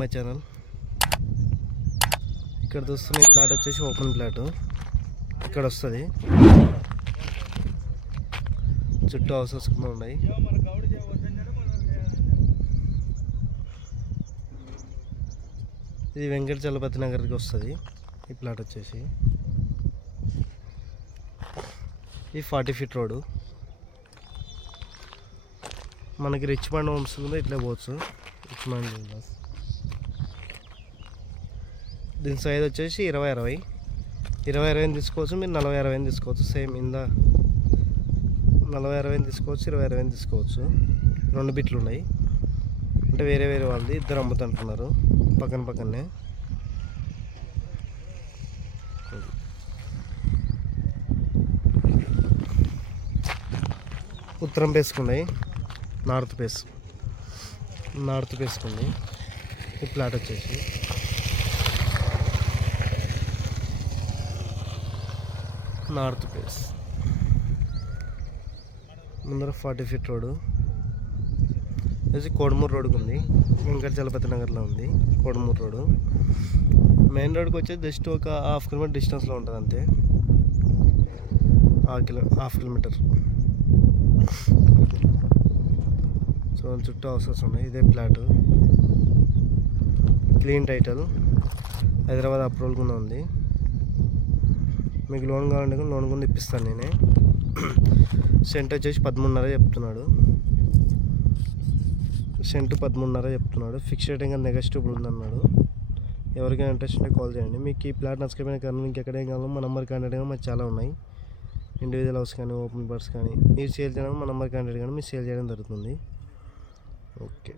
My channel. ఇక్కడ చూస్తున్న ఈ ప్లాట్ వచ్చేసి ఓపెన్ ప్లాట్. ఇక్కడ వస్తుంది, చుట్టూ హౌసెస్ కూడా ఉన్నాయి. ఇది వెంకట చలపతి నగర్కి వస్తుంది ఈ ప్లాట్ వచ్చేసి. ఇది 40 ఫీట్ రోడ్డు. మనకి రిచ్మండ్ హోమ్స్ కూడా ఇట్లా పోవచ్చు. Richmond villas. దీని సైజ్ వచ్చేసి 20-60 తీసుకోవచ్చు. మీరు 40-60 తీసుకోవచ్చు. సేమ్ ఇంద 40-60 తీసుకోవచ్చు, 20-60 తీసుకోవచ్చు. 2 బిట్లు ఉన్నాయి. అంటే వేరే వేరే వాళ్ళది, ఇద్దరు అమ్ముతుంటున్నారు పక్కనే. ఉత్తరం పేసుకున్నాయి, నార్త్ పేసుకుంది ఈ ప్లాట్ వచ్చేసి. నార్త్ ఫేస్ ముందర 40 ఫీట్ రోడ్డు వచ్చి కోడమూరు రోడ్డుకు ఉంది. వెంకట చలపతి నగర్లో ఉంది కోడమూరు రోడ్డు. మెయిన్ రోడ్కి వచ్చేసి జస్ట్ ఒక 1/2 కిలోమీటర్ డిస్టెన్స్లో ఉంటుంది అంతే. 1/2 కిలోమీటర్. సో చుట్టూ హౌసెస్ ఉన్నాయి. ఇదే plot, clean title, Hyderabad approval కూడా ఉంది. మీకు లోన్ కావాలంటే లోన్ కూడా ఇప్పిస్తాను నేనే. సెంట్ వచ్చేసి 13.5 చెప్తున్నాడు. సెంట్ 13.5 చెప్తున్నాడు. ఫిక్స్ రేట్ ఇంకా నెగోషియబుల్ ఉందన్నాడు. ఎవరికైనా ఇంట్రెస్ట్ ఉంటే కాల్ చేయండి. మీకు ఈ ప్లాట్ నచ్చకపోయినా కానీ ఇంకెక్కడేం కావాలో మా నెంబర్ కాంటాక్ట్ కానీ మాకు చాలా ఉన్నాయి. ఇండివిజువల్ హౌస్ కానీ, ఓపెన్ బర్డ్స్ కానీ మీరు సేల్ చేయడం మా నెంబర్ కాంటాక్ట్ కానీ మీరు సేల్ చేయడం జరుగుతుంది. ఓకే.